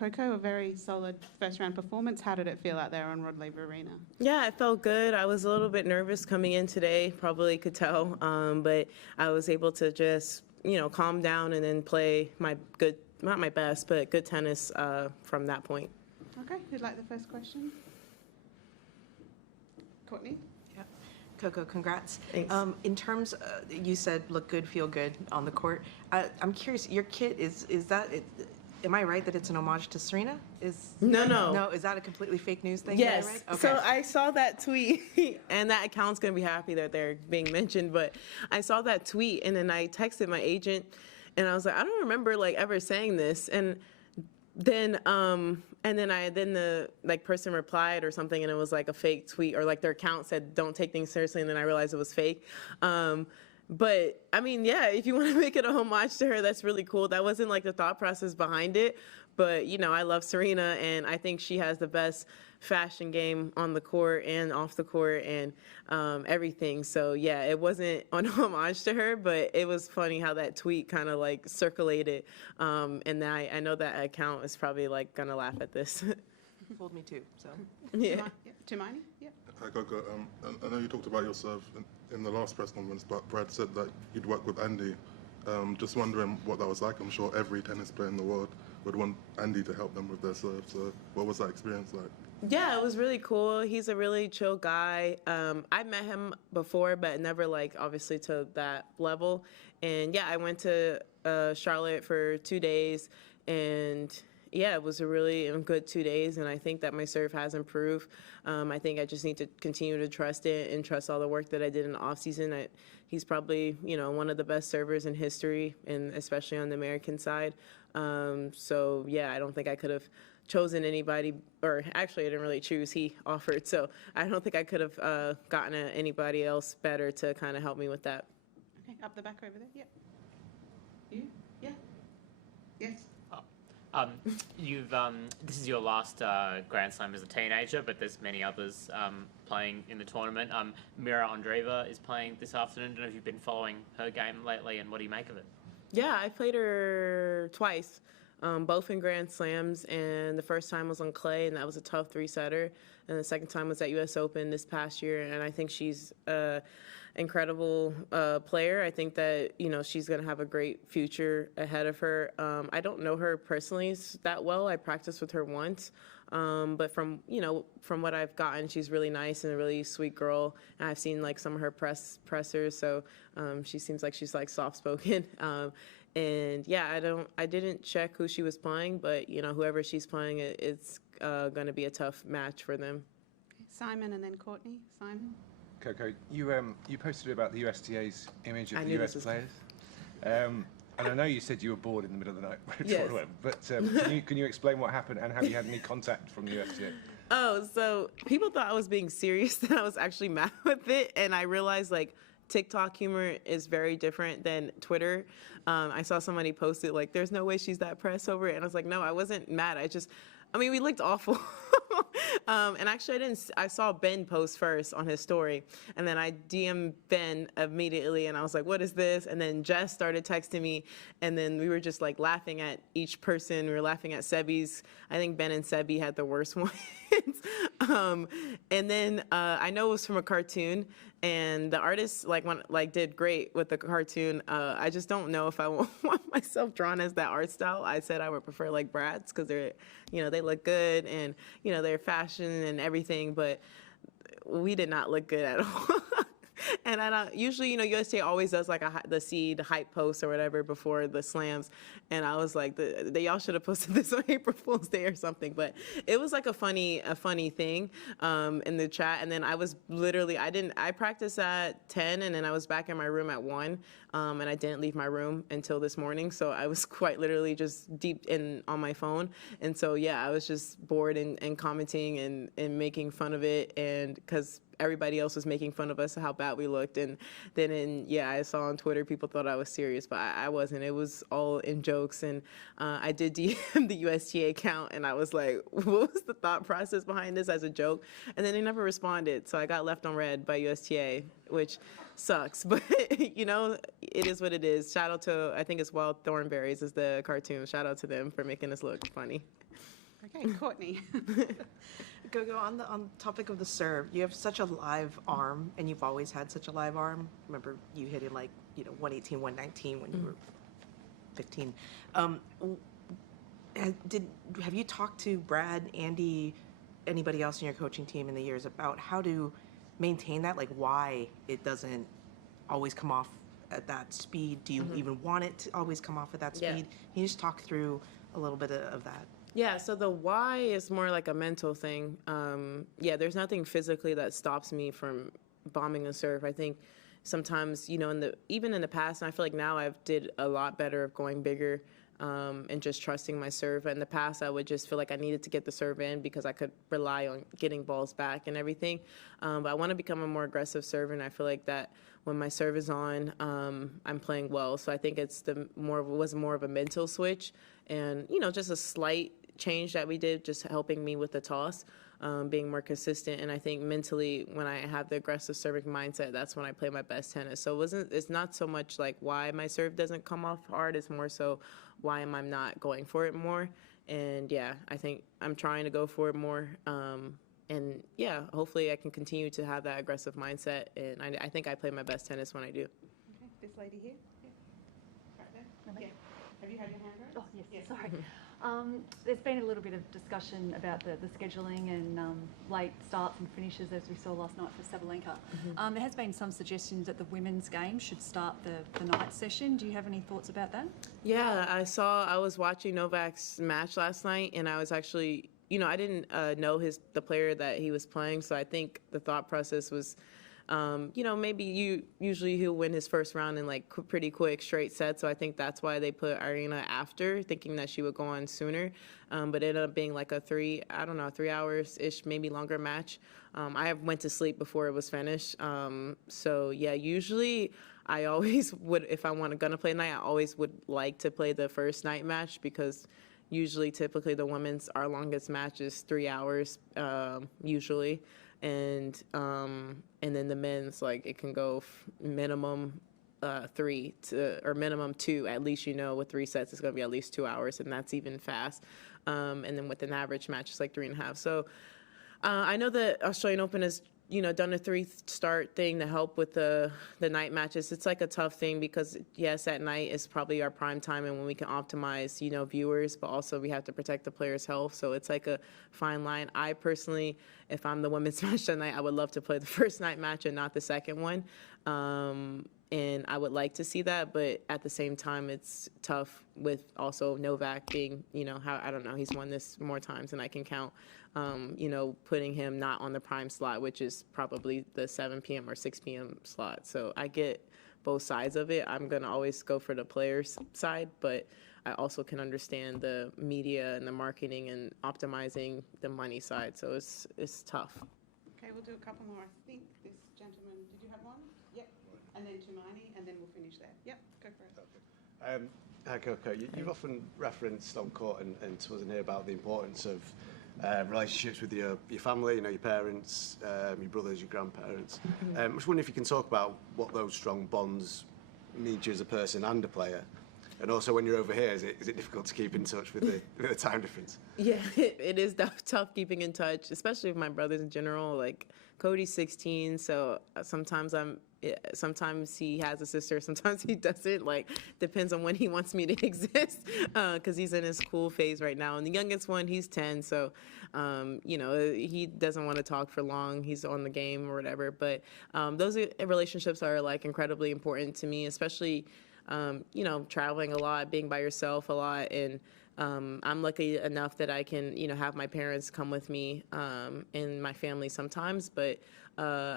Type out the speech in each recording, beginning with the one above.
Coco, a very solid first-round performance. How did it feel out there on Rod Laver Arena? Yeah, it felt good. I was a little bit nervous coming in today, probably could tell, but I was able to just, calm down and then play my good, not my best, but good tennis from that point. Okay, who'd like the first question? Courtney? Yeah. Coco, congrats. Thanks. In terms, you said look good, feel good on the court. I'm curious, your kit, is that, am I right that it's an homage to Serena? No. No, is that a completely fake news thing? Yes. Right? Okay. So I saw that tweet, and that account's going to be happy that they're being mentioned, but I saw that tweet, and then I texted my agent, and I was like, I don't remember, ever saying this. And then the person replied or something, and it was like a fake tweet, or their account said don't take things seriously, and then I realized it was fake. But I mean, yeah, if you want to make it a homage to her, that's really cool. That wasn't the thought process behind it, but I love Serena, and I think she has the best fashion game on the court and off the court and everything. So yeah, it wasn't on homage to her, but it was funny how that tweet kind of circulated, and I know that account is probably gonna laugh at this. Fooled me too, so. Yeah. Tumaini? Yeah. Hi, Coco. I know you talked about your serve in the last press conference, but Brad said that you'd work with Andy. Just wondering what that was like. I'm sure every tennis player in the world would want Andy to help them with their serve. So what was that experience like? Yeah, it was really cool. He's a really chill guy. I met him before, but never obviously to that level. And yeah, I went to Charlotte for 2 days, and yeah, it was a really good 2 days, and I think that my serve has improved. I think I just need to continue to trust it and trust all the work that I did in the offseason. He's probably, one of the best servers in history, and especially on the American side. So, yeah, I don't think I could have chosen anybody, or actually I didn't really choose. He offered, so I don't think I could have gotten anybody else better to kind of help me with that. Okay, up the back over there. Yeah. You? Yeah. Yes. This is your last Grand Slam as a teenager, but there's many others playing in the tournament. Mira Andreeva is playing this afternoon. I don't know if you've been following her game lately, and what do you make of it? Yeah, I played her twice, both in Grand Slams, and the first time was on clay, and that was a tough three-setter, and the second time was at U.S. Open this past year, and I think she's incredible player. I think that she's going to have a great future ahead of her. I don't know her personally that well. I practiced with her once, but from what I've gotten, she's really nice and a really sweet girl. And I've seen some of her pressers, so she seems like she's soft spoken. And yeah, I didn't check who she was playing, but whoever she's playing, it's going to be a tough match for them. Simon and then Courtney. Simon. Coco, you posted about the USTA's image of I the knew US this was players, and I know you said you were bored in the middle of the night, Yes. but can you explain what happened, and have you had any contact from the USTA? Oh, so people thought I was being serious, that I was actually mad with it, and I realized TikTok humor is very different than Twitter. I saw somebody post it there's no way she's that pressed over it, and I was like, no, I wasn't mad. We looked awful. And actually, I saw Ben post first on his story, and then I DM'd Ben immediately, and I was like, what is this? And then Jess started texting me, and then we were just laughing at each person. We were laughing at Sebi's. I think Ben and Sebi had the worst ones. And then I know it was from a cartoon, and the artist did great with the cartoon. I just don't know if I want myself drawn as that art style. I said I would prefer Brad's, because they're, they look good, and they're fashion and everything, but we did not look good at all. And I don't, usually, USTA always does the seed hype post or whatever before the slams. And I was like, y'all should have posted this on April Fool's Day or something. But it was a funny thing in the chat. And then I was I practiced at 10, and then I was back in my room at 1. And I didn't leave my room until this morning. So I was quite literally just deep in on my phone. And so, yeah, I was just bored and commenting and making fun of it. And because everybody else was making fun of us, how bad we looked. And then, I saw on Twitter people thought I was serious, but I wasn't. It was all in jokes. And I did DM the USTA account, and I was like, what was the thought process behind this as a joke? And then they never responded. So I got left on red by USTA, which sucks. But, it is what it is. Shout out to, I think it's Wild Thornberries is the cartoon. Shout out to them for making us look funny. Okay, Courtney. Go on the topic of the serve. You have such a live arm, and you've always had such a live arm. Remember you hitting like 118, 119 when you were 15. Have you talked to Brad, Andy, anybody else in your coaching team in the years about how to maintain that? Like why it doesn't always come off at that speed? Do you even want it to always come off at that speed? Yeah. Can you just talk through a little bit of that? Yeah, so the why is more like a mental thing. Yeah, there's nothing physically that stops me from bombing a serve. I think sometimes, even in the past, and I feel like now I've did a lot better of going bigger and just trusting my serve. In the past, I would just feel like I needed to get the serve in because I could rely on getting balls back and everything. But I want to become a more aggressive server, and I feel like that when my serve is on, I'm playing well. So I think it's was more of a mental switch, and just a slight change that we did, just helping me with the toss, being more consistent. And I think mentally, when I have the aggressive serving mindset, that's when I play my best tennis. So it's not so much like why my serve doesn't come off hard. It's more so why am I not going for it more. And yeah, I think I'm trying to go for it more. And yeah, hopefully I can continue to have that aggressive mindset. And I think I play my best tennis when I do. Okay, this lady here. Yeah. Right there. Yeah. Have you had your hand raised? Oh, yes, sorry. There's been a little bit of discussion about the scheduling and late starts and finishes, as we saw last night for Sabalenka. There has been some suggestions that the women's game should start the night session. Do you have any thoughts about that? Yeah, I was watching Novak's match last night, and I was actually, I didn't know the player that he was playing, so I think the thought process was, maybe usually he'll win his first round in like pretty quick straight sets. So I think that's why they put Irina after, thinking that she would go on sooner. But it ended up being like a 3 hours-ish, maybe longer match. I went to sleep before it was finished. So yeah, usually I always would, if I gonna play night, I always would like to play the first night match because typically the our longest match is 3 hours, usually. And then the men's, like, it can go minimum 3 or minimum 2. At least with 3 sets it's going to be at least 2 hours, and that's even fast. And then with an average match it's like 3.5. So I know that Australian Open has done a 3-start thing to help with the night matches. It's like a tough thing because, yes, at night is probably our prime time and when we can optimize, viewers, but also we have to protect the player's health. So it's like a fine line. I personally, if I'm the women's match that night, I would love to play the first night match and not the second one. And I would like to see that, but at the same time, it's tough with also Novak being, I don't know, he's won this more times than I can count. Putting him not on the prime slot, which is probably the 7 p.m. or 6 p.m. slot. So I get both sides of it. I'm going to always go for the player's side, but I also can understand the media and the marketing and optimizing the money side. So it's tough. Okay, we'll do a couple more. I think this gentleman, did you have one? Yep. And then Tumani, and then we'll finish there. Yep, go for it. Hi, Coco. You've often referenced on court and to us in here about the importance of relationships with your family, your parents, your brothers, your grandparents. I'm just wondering if you can talk about what those strong bonds mean to you as a person and a player. And also, when you're over here, is it difficult to keep in touch with the time difference? Yeah, it is tough keeping in touch, especially with my brothers in general. Like, Cody's 16, so sometimes he has a sister, sometimes he doesn't. Like, depends on when he wants me to exist, because he's in his cool phase right now. And the youngest one, he's 10, so he doesn't want to talk for long. He's on the game or whatever. But those relationships are like incredibly important to me, especially traveling a lot, being by yourself a lot, and I'm lucky enough that I can, have my parents come with me and my family sometimes, but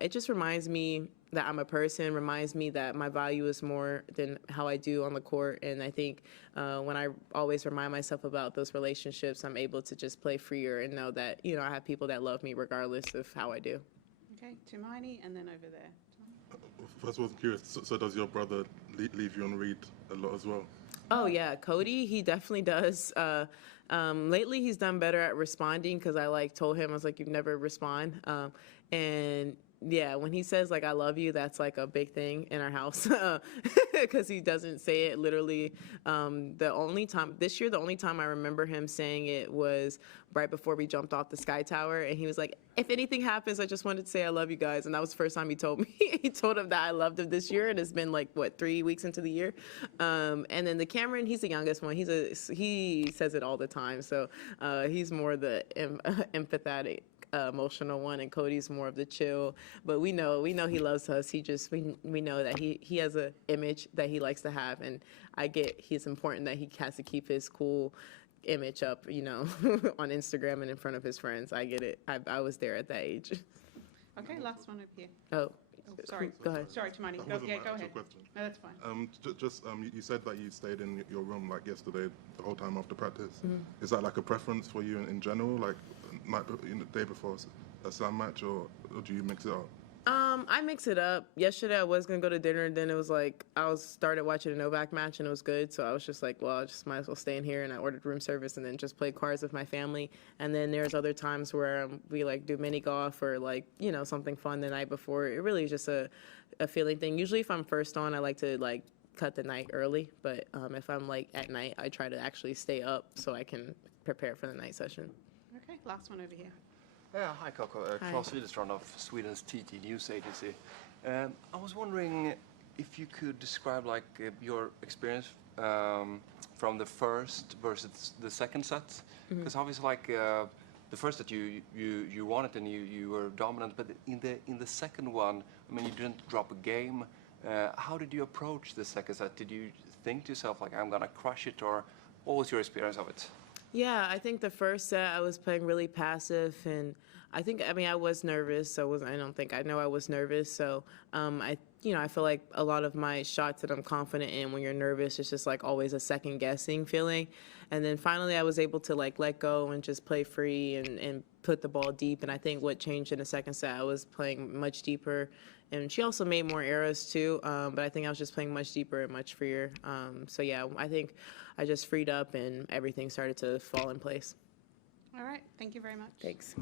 it just reminds me that I'm a person, reminds me that my value is more than how I do on the court, and I think when I always remind myself about those relationships, I'm able to just play freer and know that, I have people that love me regardless of how I do. Okay, Tumani, and then over there. First, I was curious. So does your brother leave you on read a lot as well? Oh yeah, Cody, he definitely does. Lately, he's done better at responding because I told him, I was like, you never respond. And yeah, when he says like I love you, that's like a big thing in our house because he doesn't say it literally. The only time this year, the only time I remember him saying it was right before we jumped off the Sky Tower, and he was like, "If anything happens, I just wanted to say I love you guys," and that was the first time he told me. He told him that I loved him this year, and it's been like what 3 weeks into the year. And then the Cameron, he's the youngest one. He says it all the time, so he's more the empathetic. Emotional one, and Cody's more of the chill, but we know he loves us. We know that he has a image that he likes to have, and I get he's important that he has to keep his cool image up, on Instagram and in front of his friends. I get it. I was there at that age. Okay, last one over here. Oh, Sorry. go ahead. Sorry, Tamani. That Go wasn't my ahead. actual question. No, that's fine. You said that you stayed in your room like yesterday the whole time after practice. Is that like a preference for you in general, like the day before a slam match, or do you mix it up? I mix it up. Yesterday I was gonna go to dinner, then it was like started watching a Novak match and it was good, so I was just like, well, I just might as well stay in here, and I ordered room service and then just played cards with my family. And then there's other times where we like do mini golf or like something fun the night before. It really is just a feeling thing. Usually if I'm first on, I like to like cut the night early, but if I'm like at night, I try to actually stay up so I can prepare for the night session. Okay, last one over here. Yeah, hi Coco. Hi. Claes Widerstrand of Sweden's TT News Agency. I was wondering if you could describe like your experience from the first versus the second set, because obviously like the first set you won it and you were dominant, but in the second one, I mean, you didn't drop a game. How did you approach the second set? Did you think to yourself like I'm gonna crush it, or what was your experience of it? Yeah, I think the first set I was playing really passive, and I was nervous. So I know I was nervous. So I feel like a lot of my shots that I'm confident in, when you're nervous, it's just like always a second guessing feeling. And then finally I was able to like let go and just play free and put the ball deep. And I think what changed in the second set, I was playing much deeper. And she also made more errors too, but I think I was just playing much deeper and much freer. So yeah, I think I just freed up and everything started to fall in place. All right, thank you very much. Thanks.